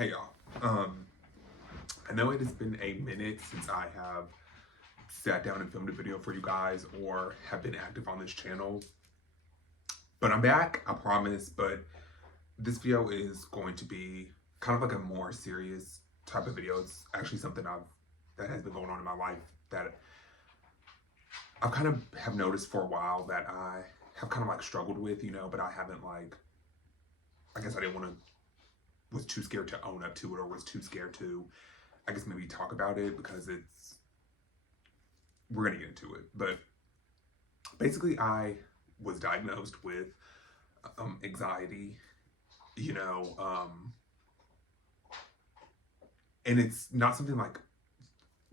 Hey y'all. I know it has been a minute since I have sat down and filmed a video for you guys or have been active on this channel. But I'm back, I promise. But this video is going to be kind of like a more serious type of video. It's actually something that has been going on in my life that I've kind of have noticed for a while that I have kind of like struggled with, but I haven't I guess I didn't want to was too scared to own up to it, or was too scared to, I guess, maybe talk about it, because we're gonna get into it. But basically, I was diagnosed with anxiety, you know, and it's not something like,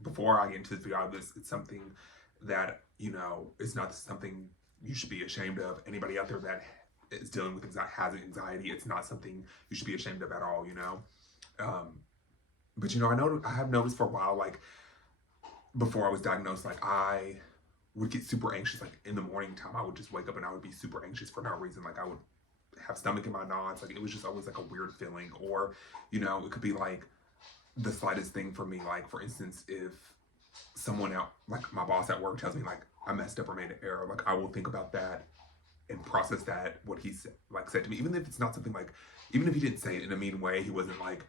before I get into this video, it's something that, it's not something you should be ashamed of. Anybody out there that is dealing with has anxiety, it's not something you should be ashamed of at all. But I have noticed for a while, like before I was diagnosed, like I would get super anxious, like in the morning time. I would just wake up and I would be super anxious for no reason. Like I would have stomach in my knots. Like it was just always like a weird feeling. Or, it could be like the slightest thing for me. Like, for instance, if someone out, like my boss at work, tells me like I messed up or made an error, like I will think about that and process that, what he said to me, even if it's not something like, even if he didn't say it in a mean way, he wasn't like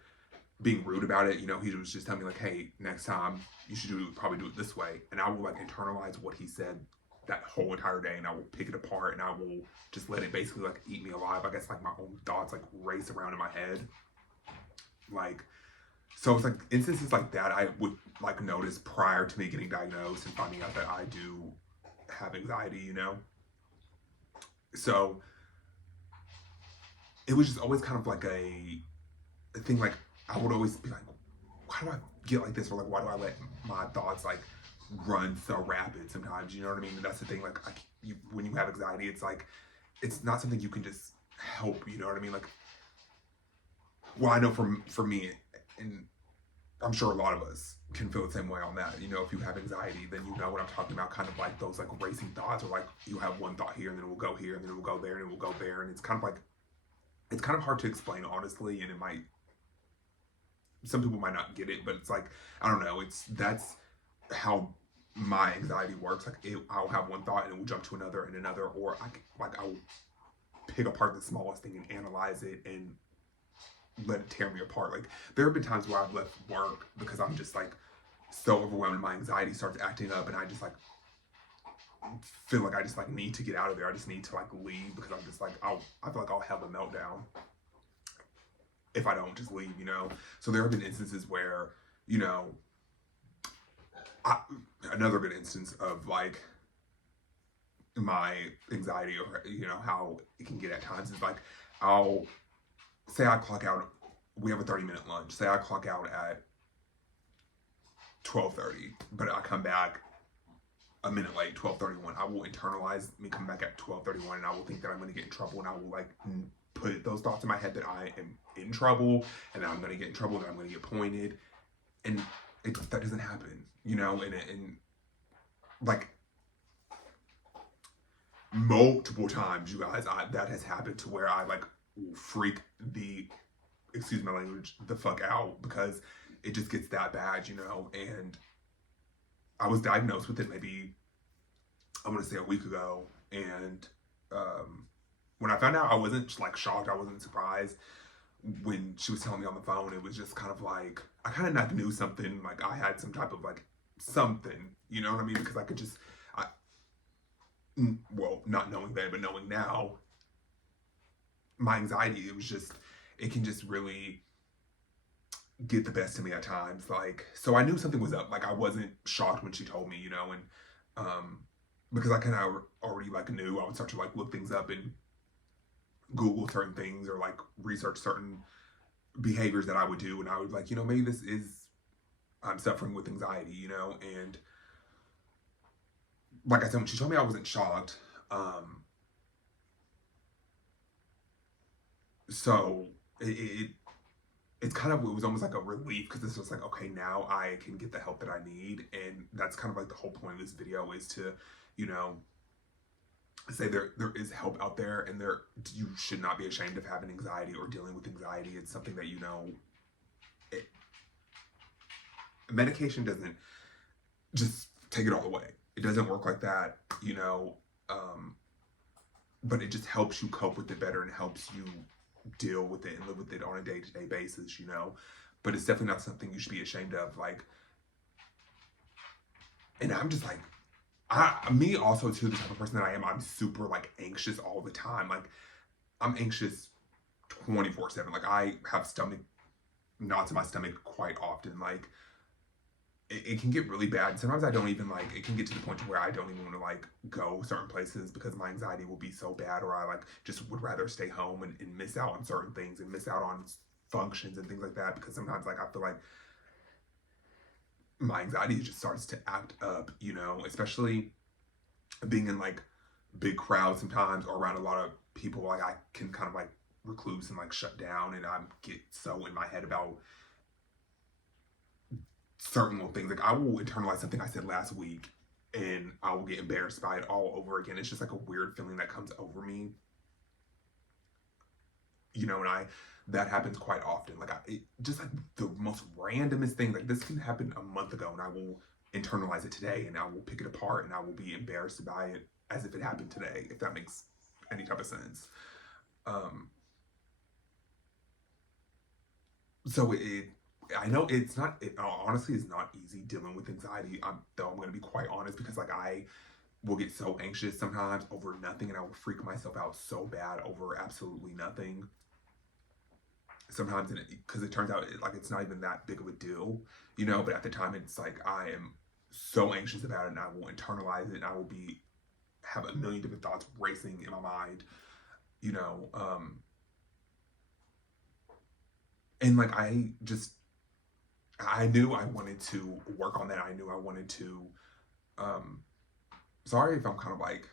being rude about it. He was just telling me like, hey, next time you should probably do it this way. And I will like internalize what he said that whole entire day, and I will pick it apart, and I will just let it basically like eat me alive. I guess like my own thoughts like race around in my head. Like, so it's like instances like that I would like notice prior to me getting diagnosed and finding out that I do have anxiety. So it was just always kind of like a thing. Like I would always be like, why do I get like this? Or like, why do I let my thoughts like run so rapid sometimes? You know what I mean? And that's the thing. Like when you have anxiety, it's like, it's not something you can just help. You know what I mean? Like, well, I know for me, and I'm sure a lot of us can feel the same way on that. If you have anxiety, then you know what I'm talking about. Kind of like those like racing thoughts, or like you have one thought here and then it will go here and then it will go there and it will go there. And it's kind of hard to explain, honestly. And some people might not get it, but it's like, I don't know. That's how my anxiety works. Like I'll have one thought and it will jump to another and another, or I'll pick apart the smallest thing and analyze it and let it tear me apart. Like there have been times where I've left work because I'm just like so overwhelmed and my anxiety starts acting up, and I just like feel like I just like need to get out of there. I just need to like leave, because I'm just like, I feel like I'll have a meltdown if I don't just leave. So there have been instances where, another good instance of like my anxiety, or how it can get at times, is like I'll say I clock out. We have a 30-minute lunch. Say I clock out at 12:30, but I come back a minute late, 12:31. I will internalize me coming back at 12:31, and I will think that I'm going to get in trouble, and I will like put those thoughts in my head that I am in trouble, and that I'm going to get in trouble, and I'm going to get pointed, and that doesn't happen, and like multiple times, you guys, that has happened to where I like freak excuse my language, the fuck out, because it just gets that bad, and I was diagnosed with it maybe, I want to say a week ago, and when I found out, I wasn't like shocked, I wasn't surprised. When she was telling me on the phone, it was just kind of like, I kind of like knew something, like I had some type of like something, you know what I mean? Because I could just, well, not knowing then, but knowing now, my anxiety, it can just really get the best of me at times. Like, so I knew something was up. Like I wasn't shocked when she told me, and because I kind of already like knew, I would start to like look things up and Google certain things, or like research certain behaviors that I would do, and I would like, maybe I'm suffering with anxiety, and like I said, when she told me, I wasn't shocked. So it's kind of, it was almost like a relief, because this was like, okay, now I can get the help that I need. And that's kind of like the whole point of this video, is to, say there is help out there, and you should not be ashamed of having anxiety or dealing with anxiety. It's something that, medication doesn't just take it all away. It doesn't work like that, you know. But it just helps you cope with it better and helps you deal with it and live with it on a day-to-day basis, you know. But it's definitely not something you should be ashamed of. Like, and I'm just like, me also too, the type of person that I am, I'm super like anxious all the time. Like, I'm anxious 24/7. Like, I have stomach knots in my stomach quite often. Like, it can get really bad. And sometimes I don't even like, it can get to the point to where I don't even want to like go certain places because my anxiety will be so bad, or I like just would rather stay home and miss out on certain things and miss out on functions and things like that, because sometimes like I feel like my anxiety just starts to act up, you know, especially being in like big crowds sometimes or around a lot of people. Like, I can kind of like recluse and like shut down, and I get so in my head about certain little things. Like, I will internalize something I said last week and I will get embarrassed by it all over again. It's just like a weird feeling that comes over me, you know. And that happens quite often. Like, it just like the most randomest thing. Like, this can happen a month ago and I will internalize it today, and I will pick it apart and I will be embarrassed by it as if it happened today, if that makes any type of sense. So I know it's not, it honestly is not easy dealing with anxiety. Though I'm going to be quite honest, because like I will get so anxious sometimes over nothing, and I will freak myself out so bad over absolutely nothing. Sometimes, because it turns out like it's not even that big of a deal, you know. But at the time, it's like I am so anxious about it, and I will internalize it, and I will have a million different thoughts racing in my mind, you know. And like I knew I wanted to work on that. I knew I wanted to, sorry if I'm kind of like,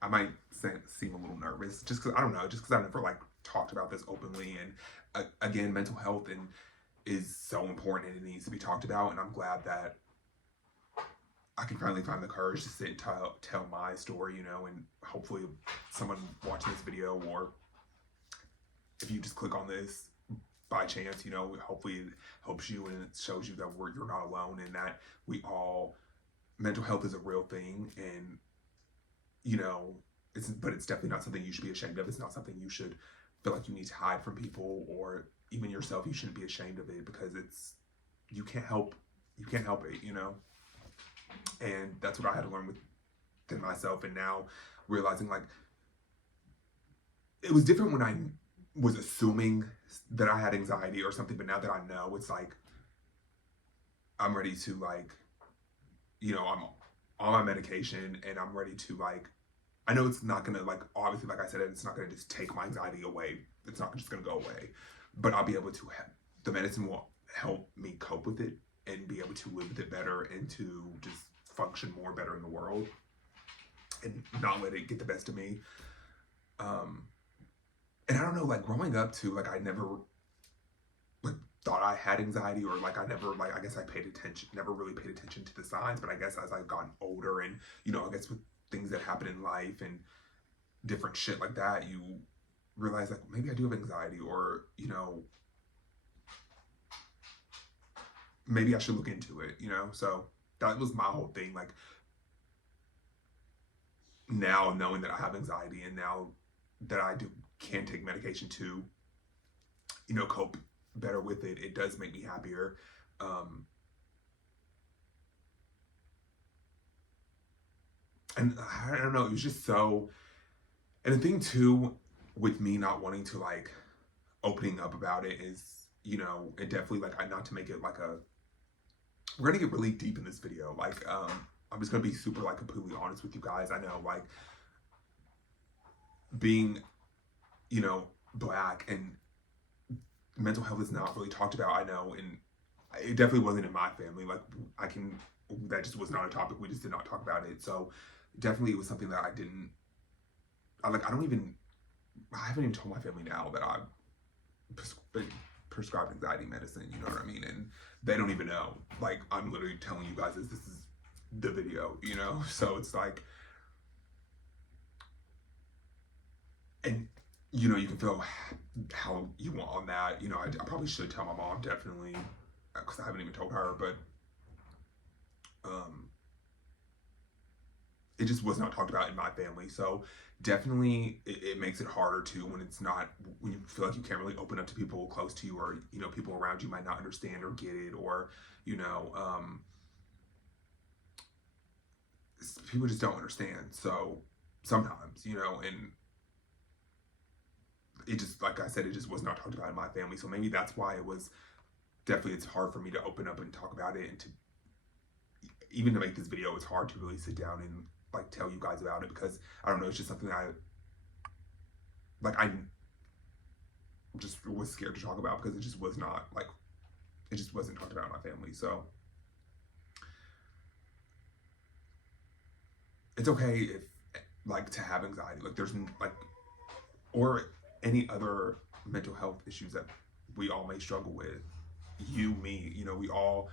I might seem a little nervous just because, I don't know, just because I've never like talked about this openly. And again, mental health is so important and it needs to be talked about. And I'm glad that I can finally find the courage to sit and tell my story, you know, and hopefully someone watching this video, or if you just click on this by chance, you know, hopefully it helps you and it shows you that you're not alone, and that mental health is a real thing. And, you know, but it's definitely not something you should be ashamed of. It's not something you should feel like you need to hide from people, or even yourself. You shouldn't be ashamed of it, because you can't help it, you know. And that's what I had to learn within myself. And now realizing like it was different when I was assuming that I had anxiety or something, but now that I know, it's like I'm ready to like, you know, I'm on my medication and I'm ready to like, I know it's not gonna like, obviously, like I said, it's not gonna just take my anxiety away. It's not just gonna go away, but I'll be able to the medicine will help me cope with it and be able to live with it better, and to just function more better in the world and not let it get the best of me. And I don't know, like growing up too, like I never like thought I had anxiety, or like I never like, I guess I never really paid attention to the signs. But I guess as I've gotten older, and you know, I guess with things that happen in life and different shit like that, you realize like maybe I do have anxiety, or you know, maybe I should look into it, you know. So that was my whole thing. Like, now knowing that I have anxiety, and now that I can take medication to, you know, cope better with it, it does make me happier. And I don't know, it was just so, and the thing too, with me not wanting to like opening up about it is, you know, it definitely like, not to make it like we're gonna get really deep in this video. Like, I'm just gonna be super like completely honest with you guys. I know like being, you know, Black and mental health is not really talked about, I know, and it definitely wasn't in my family. Like, that just was not a topic. We just did not talk about it. So definitely it was something that I haven't even told my family now that I've been prescribed anxiety medicine, you know what I mean? And they don't even know. Like, I'm literally telling you guys this is the video, you know? So it's like, and you know, you can feel how you want on that. You know, I probably should tell my mom, definitely. because I haven't even told her, but it just was not talked about in my family. So definitely it makes it harder too when it's not, when you feel like you can't really open up to people close to you, or, you know, people around you might not understand or get it, or, you know, people just don't understand. So sometimes, you know, and it just, like I said, it just was not talked about in my family. So maybe that's why it was definitely, it's hard for me to open up and talk about it, and to even to make this video, it's hard to really sit down and like tell you guys about it, because I don't know, it's just something that I just was scared to talk about, because it just was not like, it just wasn't talked about in my family. So it's okay if, like, to have anxiety, like there's like, or any other mental health issues that we all may struggle with. You, me, you know, we all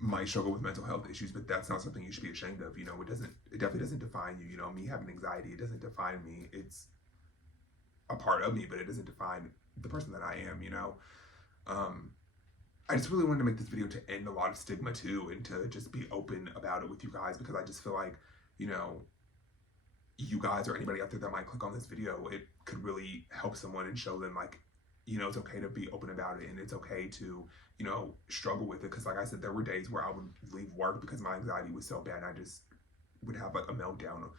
might struggle with mental health issues, but that's not something you should be ashamed of. You know, it definitely doesn't define you. You know, me having anxiety, it doesn't define me. It's a part of me, but it doesn't define the person that I am, you know. I just really wanted to make this video to end a lot of stigma too, and to just be open about it with you guys, because I just feel like, you know, you guys or anybody out there that might click on this video, it could really help someone and show them, like, you know, it's okay to be open about it, and it's okay to, you know, struggle with it. Because like I said, there were days where I would leave work because my anxiety was so bad, and I just would have like a meltdown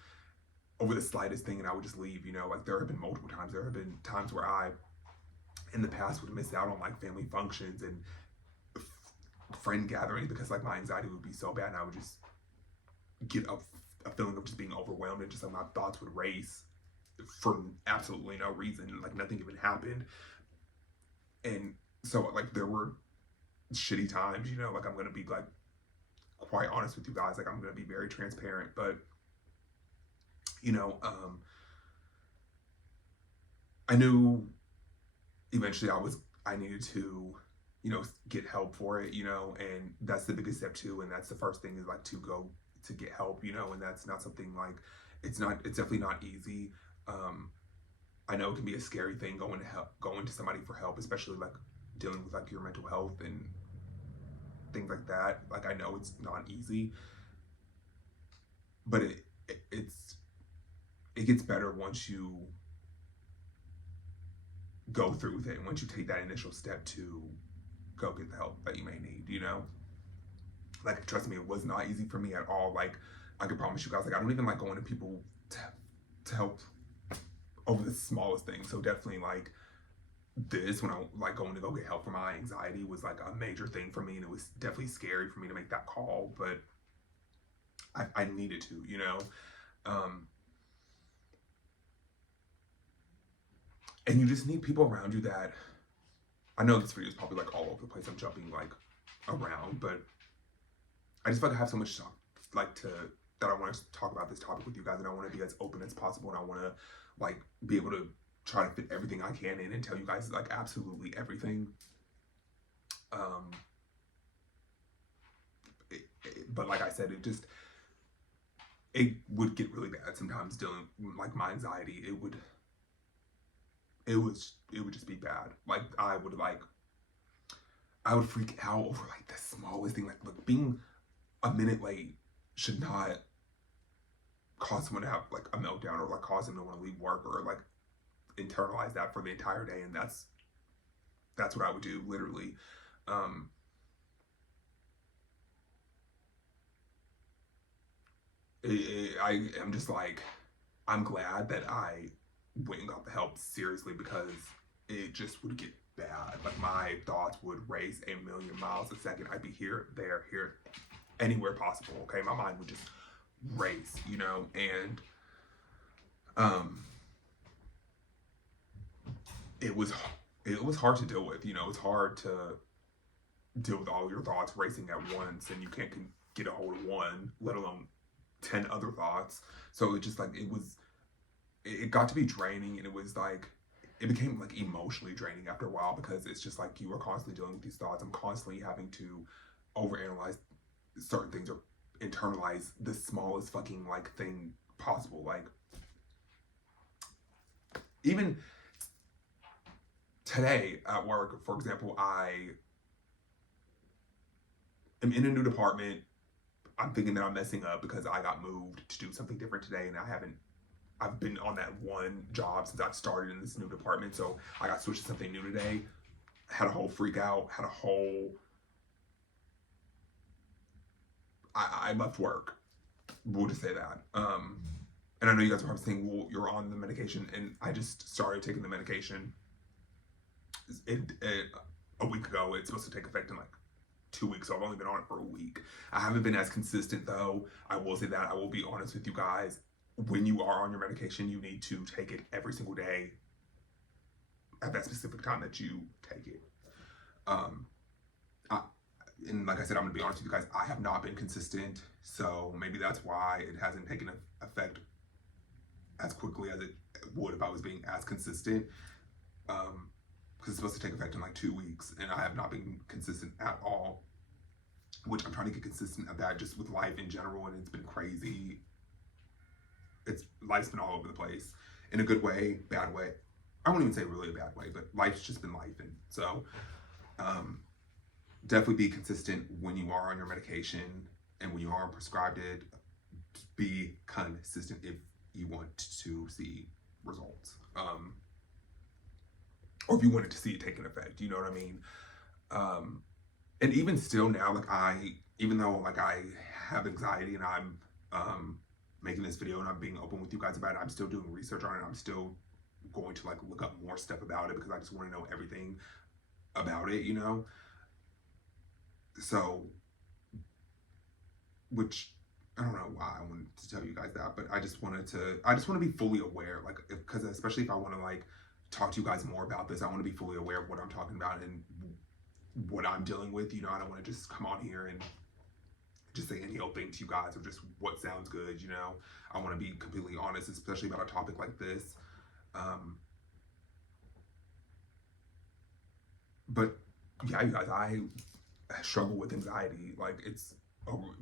over the slightest thing, and I would just leave, you know. Like, there have been multiple times, there have been times where I in the past would miss out on like family functions and friend gatherings, because like my anxiety would be so bad, and I would just get a feeling of just being overwhelmed, and just like my thoughts would race for absolutely no reason, like nothing even happened. And so like there were shitty times, you know, like I'm gonna be like quite honest with you guys, like I'm gonna be very transparent, but you know, I knew eventually I needed to, you know, get help for it, you know, and that's the biggest step too. And that's the first thing, is like to go to get help, you know, and that's not something like, it's definitely not easy. I know it can be a scary thing going to somebody for help, especially like dealing with like your mental health and things like that. Like, I know it's not easy, but it gets better once you go through with it, and once you take that initial step to go get the help that you may need, you know. Like, trust me, it was not easy for me at all. Like, I can promise you guys, like, I don't even like going to people to help over the smallest thing. So definitely like this, when I like going to go get help for my anxiety, was like a major thing for me, and it was definitely scary for me to make that call, but I needed to, you know. And you just need people around you that, I know this video is probably like all over the place, I'm jumping like around, but I just feel like I have so much that I want to talk about this topic with you guys, and I want to be as open as possible, and I want to like be able to try to fit everything I can in and tell you guys like absolutely everything. But like I said, it would get really bad sometimes dealing like my anxiety. It would just be bad. Like, I would freak out over like the smallest thing. Like, look, being a minute late should not cause someone to have like a meltdown, or like cause them to want to leave work, or like internalize that for the entire day. And that's what I would do, literally. I am just like, I'm glad that I went and got the help seriously, because it just would get bad. Like, my thoughts would race a million miles a second. I'd be here, there, here, anywhere possible. Okay, my mind would just race, you know. And it was hard to deal with, you know. It's hard to deal with all your thoughts racing at once, and you can't get a hold of one, let alone 10 other thoughts. So it just like, it got to be draining, and it became like emotionally draining after a while, because it's just like you are constantly dealing with these thoughts. I'm constantly having to overanalyze certain things, or internalize the smallest fucking like thing possible. Like, even today at work, for example, I am in a new department. I'm thinking that I'm messing up because I got moved to do something different today, and I've been on that one job since I've started in this new department, so I got switched to something new today. Had a whole freak out, had a whole, I left work. We'll just say that. And I know you guys are probably saying, well, you're on the medication, and I just started taking the medication a week ago. It's supposed to take effect in like 2 weeks, so I've only been on it for a week. I haven't been as consistent though. I will say that. I will be honest with you guys. When you are on your medication, you need to take it every single day at that specific time that you take it. I, and like I said, I'm gonna be honest with you guys, I have not been consistent, so maybe that's why it hasn't taken effect as quickly as it would if I was being as consistent. Because it's supposed to take effect in like 2 weeks, and I have not been consistent at all, which I'm trying to get consistent at that just with life in general, and it's been crazy. Life's been all over the place in a good way, bad way. I won't even say really a bad way, but life's just been life. And so definitely be consistent when you are on your medication, and when you are prescribed it, be consistent if you want to see results. Or if you wanted to see it take an effect, you know what I mean? And even still now, like even though like I have anxiety and I'm making this video and I'm being open with you guys about it, I'm still doing research on it. I'm still going to like look up more stuff about it because I just want to know everything about it, you know? So, which I don't know why I wanted to tell you guys that, but I just want to be fully aware, like, because especially if I want to like talk to you guys more about this, I want to be fully aware of what I'm talking about and what I'm dealing with. You know, I don't want to just come on here and just say any old thing to you guys or just what sounds good, you know. I want to be completely honest, especially about a topic like this. But yeah, you guys, I struggle with anxiety. Like, it's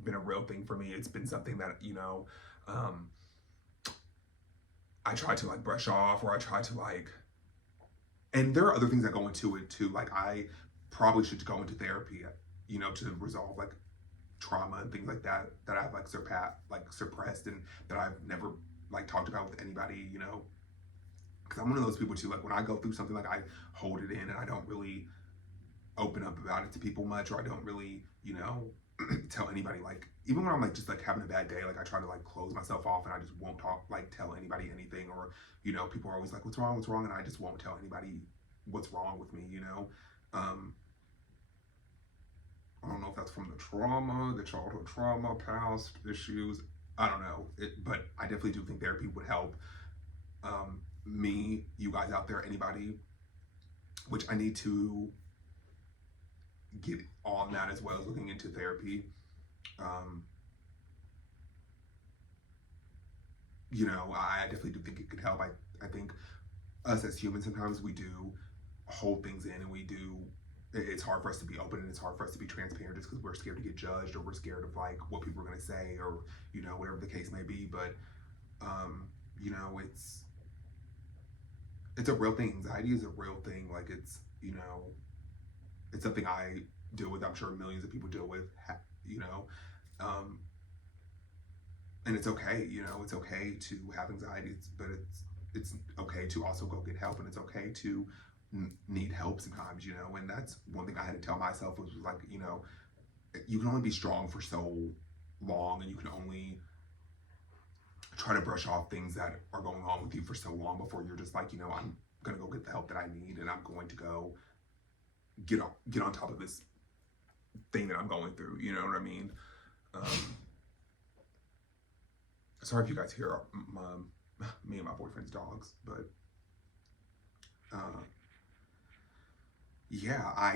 been a real thing for me. It's been something that, you know, I try to like brush off, or I try to like, and there are other things that go into it too. Like, I probably should go into therapy, you know, to resolve like trauma and things like that I've like suppressed and that I've never like talked about with anybody, you know. Because I'm one of those people too, like when I go through something, like I hold it in and I don't really open up about it to people much, or I don't really, you know, tell anybody. Like, even when I'm like just like having a bad day, like I try to like close myself off and I just won't tell anybody anything. Or, you know, people are always like, what's wrong, and I just won't tell anybody what's wrong with me, you know. I don't know if that's from the trauma, the childhood trauma, past issues, I don't know but I definitely do think therapy would help me, you guys out there, anybody, which I need to get on that as well as looking into therapy. You know, I definitely do think it could help. I think us as humans, sometimes we do hold things in, and it's hard for us to be open, and it's hard for us to be transparent just because we're scared to get judged, or we're scared of like what people are going to say, or, you know, whatever the case may be. But you know, it's a real thing. Anxiety is a real thing. Like, it's, you know, it's something I deal with. I'm sure millions of people deal with, you know, and it's okay. You know, it's okay to have anxiety, but it's okay to also go get help, and it's okay to need help sometimes, you know. And that's one thing I had to tell myself was like, you know, you can only be strong for so long, and you can only try to brush off things that are going on with you for so long before you're just like, you know, I'm gonna go get the help that I need, and I'm going to go get on top of this thing that I'm going through, you know what I mean? Sorry if you guys hear me and my boyfriend's dogs, but yeah,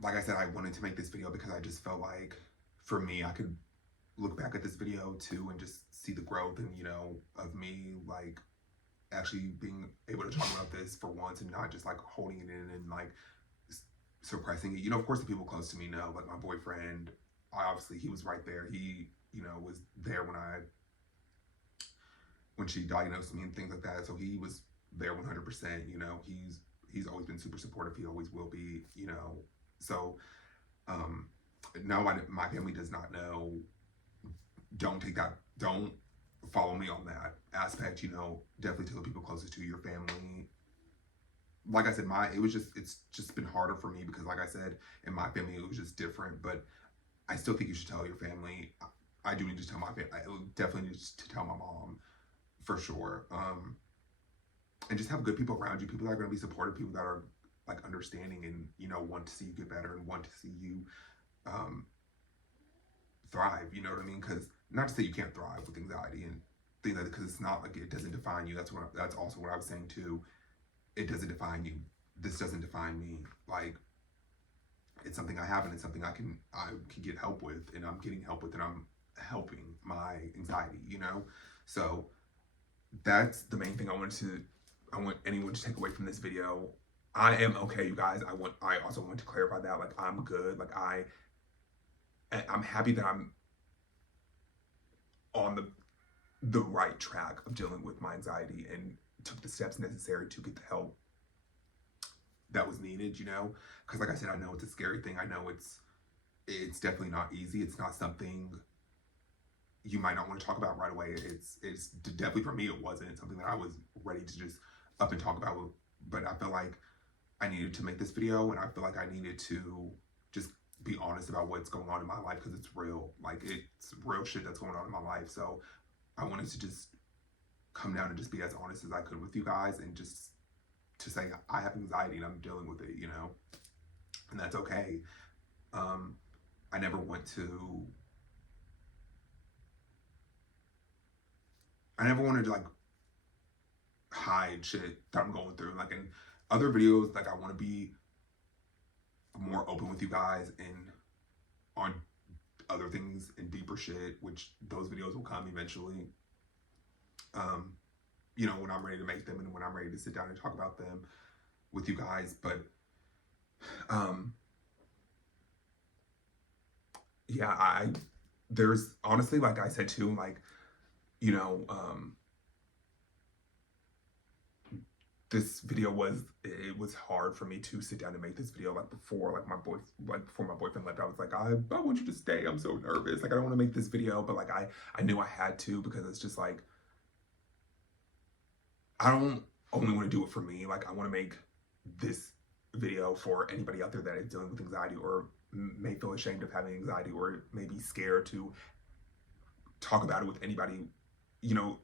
like I said, I wanted to make this video because I just felt like, for me, I could look back at this video too and just see the growth, and, you know, of me like actually being able to talk about this for once, and not just like holding it in and like suppressing it. You know, of course the people close to me know, like my boyfriend, obviously he was right there. He, you know, was there when she diagnosed me and things like that. So he was there 100%, you know. He's always been been super supportive. He always will be, you know. So, no, my family does not know. Don't follow me on that aspect, you know. Definitely tell the people closest to your family. Like I said, it's just been harder for me because, like I said, in my family it was just different. But I still think you should tell your family. I do need to tell my family. I definitely need to tell my mom for sure. And just have good people around you, people that are going to be supportive, people that are like understanding and, you know, want to see you get better and want to see you thrive. You know what I mean? Because not to say you can't thrive with anxiety and things like that, because it's not like it doesn't define you. That's also what I was saying too. It doesn't define you. This doesn't define me. Like, it's something I have and it's something I can get help with, and I'm getting help with, and I'm helping my anxiety, you know? So that's the main thing I want anyone to take away from this video. I am okay, you guys. I also want to clarify that, like, I'm good. Like, I'm happy that I'm on the right track of dealing with my anxiety and took the steps necessary to get the help that was needed, you know? Because like I said, I know it's a scary thing. I know it's definitely not easy. It's not something you might not want to talk about right away. It's definitely, for me, it wasn't something that I was ready to just up and talk about. But I felt like I needed to make this video, and I feel like I needed to just be honest about what's going on in my life, because it's real. Like, it's real shit that's going on in my life. So I wanted to just come down and just be as honest as I could with you guys, and just to say I have anxiety and I'm dealing with it, you know, and that's okay. I never want to like hide shit that I'm going through. Like, in other videos, like, I want to be more open with you guys and on other things and deeper shit, which those videos will come eventually. You know, when I'm ready to make them and when I'm ready to sit down and talk about them with you guys. But yeah, there's honestly, like I said too, like, you know, this video it was hard for me to sit down and make this video. Like, before my boyfriend left, I was like, I want you to stay, I'm so nervous, like, I don't want to make this video. But like, I knew I had to, because it's just like, I don't only want to do it for me. Like, I want to make this video for anybody out there that is dealing with anxiety, or may feel ashamed of having anxiety, or may be scared to talk about it with anybody. You know,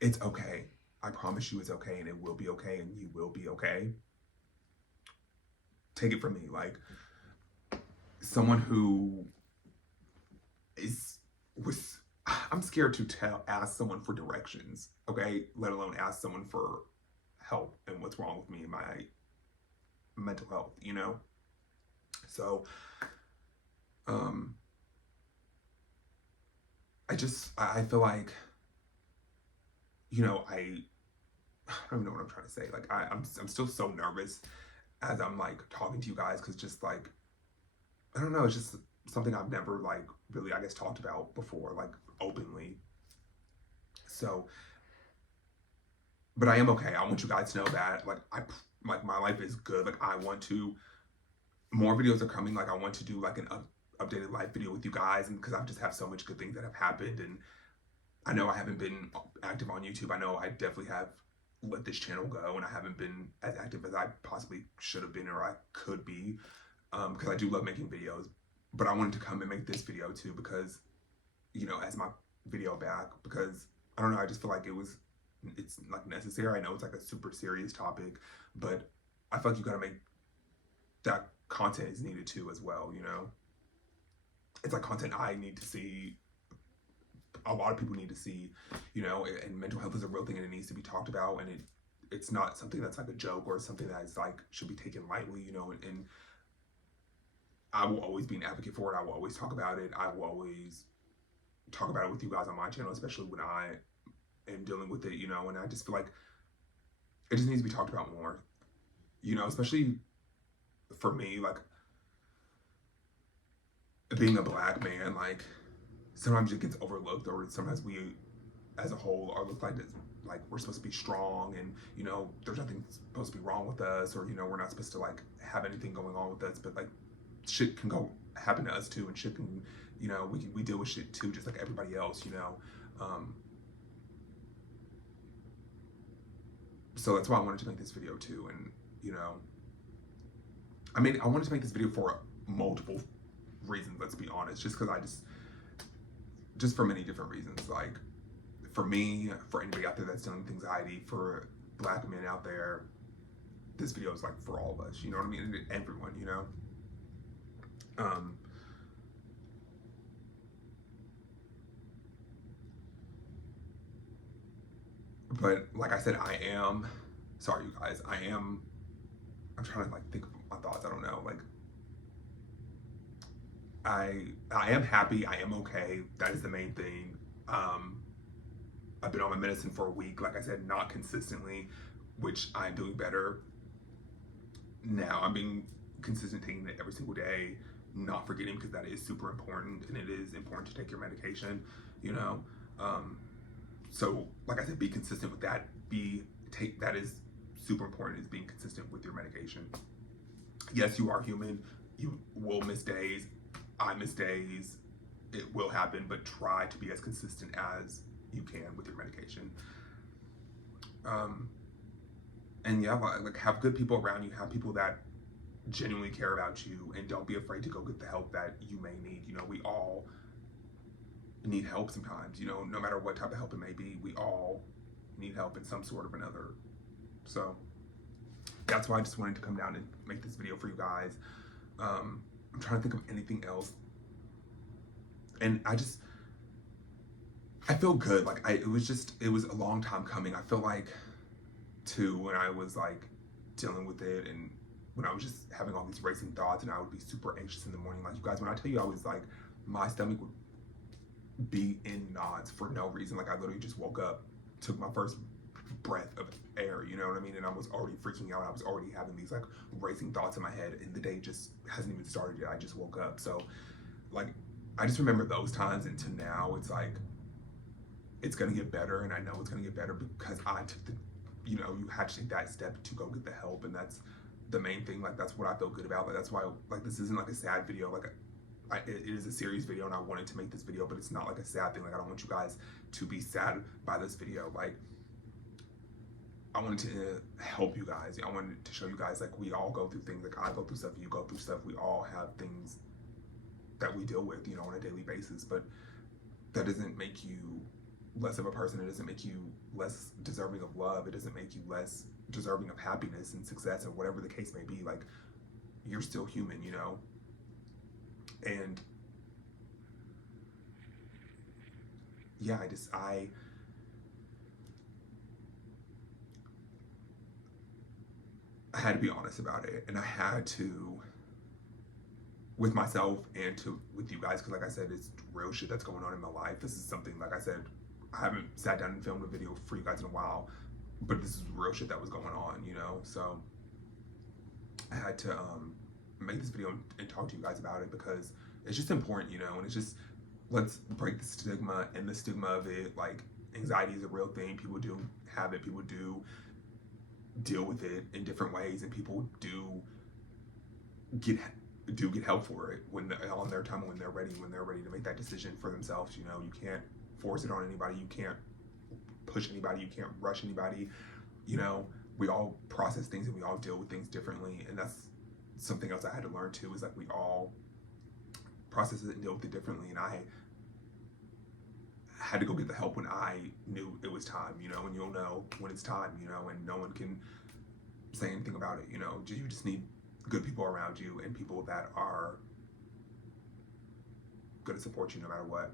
it's okay. I promise you it's okay, and it will be okay, and you will be okay. Take it from me. Like, someone who I'm scared to ask someone for directions, okay? Let alone ask someone for help and what's wrong with me and my mental health, you know? So, I feel like, you know, I don't even know what I'm trying to say. Like, I'm still so nervous as I'm like talking to you guys, because just like, I don't know, it's just something I've never like really, I guess, talked about before, like, openly. So, but I am okay. I want you guys to know that, like, my life is good. Like, more videos are coming. Like, I want to do like an updated life video with you guys, and because I just have so much good things that have happened. And I know I haven't been active on YouTube. I know I definitely have let this channel go, and I haven't been as active as I possibly should have been, or I could be, because I do love making videos. But I wanted to come and make this video too, because, you know, as my video back, because I don't know, I just feel like it's like necessary. I know it's like a super serious topic, but I feel like you gotta make that content is needed too as well, you know? It's like content I need to see, a lot of people need to see, you know, and mental health is a real thing, and it needs to be talked about, and it's not something that's like a joke or something that's like should be taken lightly, you know. And I will always be an advocate for it. I will always talk about it. I will always talk about it with you guys on my channel, especially when I am dealing with it, you know. And I just feel like it just needs to be talked about more, you know, especially for me, like, being a Black man. Like, sometimes it gets overlooked, or sometimes we as a whole or look like this, like we're supposed to be strong and, you know, there's nothing supposed to be wrong with us, or, you know, we're not supposed to like have anything going on with us, but like shit can go happen to us too, and shit can, you know, we deal with shit too, just like everybody else, you know. So that's why I wanted to make this video too. And, you know, I mean, I wanted to make this video for multiple reasons, let's be honest, just because just for many different reasons. Like, for me, for anybody out there that's dealing with anxiety, for Black men out there, this video is like for all of us, you know what I mean? And everyone, you know? But like I said, sorry you guys, I'm trying to like think of my thoughts, I don't know, like, I am happy, I am okay, that is the main thing. I've been on my medicine for a week, like I said, not consistently, which I'm doing better now. I'm being consistent, taking it every single day, not forgetting, because that is super important, and it is important to take your medication, you know. So like I said, be consistent with that. That is super important, is being consistent with your medication. Yes, you are human. You will miss days. I miss days. It will happen, but try to be as consistent as you can with your medication. And yeah, like have good people around you. Have people that genuinely care about you, and don't be afraid to go get the help that you may need. You know, we all need help sometimes, you know, no matter what type of help it may be, we all need help in some sort of another. So that's why I just wanted to come down and make this video for you guys. I'm trying to think of anything else. And I feel good. Like it was a long time coming. I feel like too, when I was like dealing with it, and when I was just having all these racing thoughts, and I would be super anxious in the morning. Like, you guys, when I tell you I was like, my stomach would be in knots for no reason. Like, I literally just woke up, took my first breath of air, you know what I mean? And I was already freaking out. I was already having these like racing thoughts in my head, and the day just hasn't even started yet. I just woke up. So like, I just remember those times, and to now it's like, it's gonna get better, and I know it's gonna get better because I took the, you know, you had to take that step to go get the help, and that's the main thing. Like, that's what I feel good about. Like, that's why, like, this isn't like a sad video. Like, it is a serious video, and I wanted to make this video, but it's not like a sad thing. Like, I don't want you guys to be sad by this video. Like, I wanted to help you guys. I wanted to show you guys, like, we all go through things. Like, I go through stuff, you go through stuff. We all have things that we deal with, you know, on a daily basis. But that doesn't make you less of a person. It doesn't make you less deserving of love. It doesn't make you less deserving of happiness and success, and whatever the case may be. Like, you're still human, you know? And yeah, I had to be honest about it, and I had to, with myself and with you guys, because like I said, it's real shit that's going on in my life. This is something, like I said, I haven't sat down and filmed a video for you guys in a while, but this is real shit that was going on, you know? So I had to make this video and talk to you guys about it, because it's just important, you know? And it's just, let's break the stigma and the stigma of it. Like, anxiety is a real thing. People do have it. People do deal with it in different ways, and people do get help for it when on their time, when they're ready to make that decision for themselves. You know, you can't force it on anybody. You can't push anybody. You can't rush anybody. You know, we all process things, and we all deal with things differently, and that's something else I had to learn too, is like, we all process it and deal with it differently. And I had to go get the help when I knew it was time, you know, and you'll know when it's time, you know, and no one can say anything about it, you know. You just need good people around you, and people that are going to support you no matter what.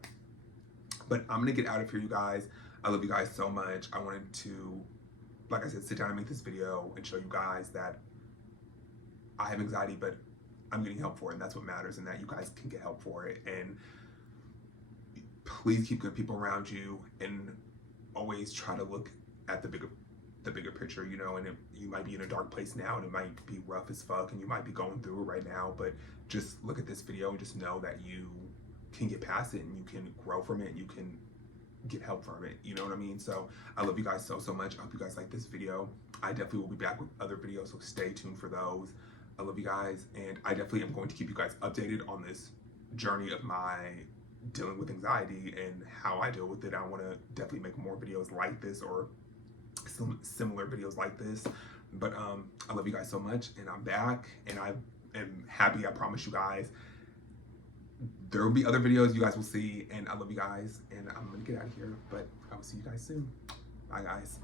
But I'm going to get out of here, you guys. I love you guys so much. I wanted to, like I said, sit down and make this video and show you guys that I have anxiety, but I'm getting help for it, and that's what matters, and that you guys can get help for it. And please keep good people around you, and always try to look at the bigger picture, you know. And you might be in a dark place now, and it might be rough as fuck, and you might be going through it right now, but just look at this video and just know that you can get past it, and you can grow from it, and you can get help from it. You know what I mean? So I love you guys so much. I hope you guys like this video. I definitely will be back with other videos, so stay tuned for those. I love you guys, and I definitely am going to keep you guys updated on this journey of my dealing with anxiety and how I deal with it. I want to definitely make more videos like this, or some similar videos like this. But I love you guys so much, and I'm back, and I am happy. I promise you guys there will be other videos you guys will see, and I love you guys, and I'm gonna get out of here, but I will see you guys soon. Bye, guys.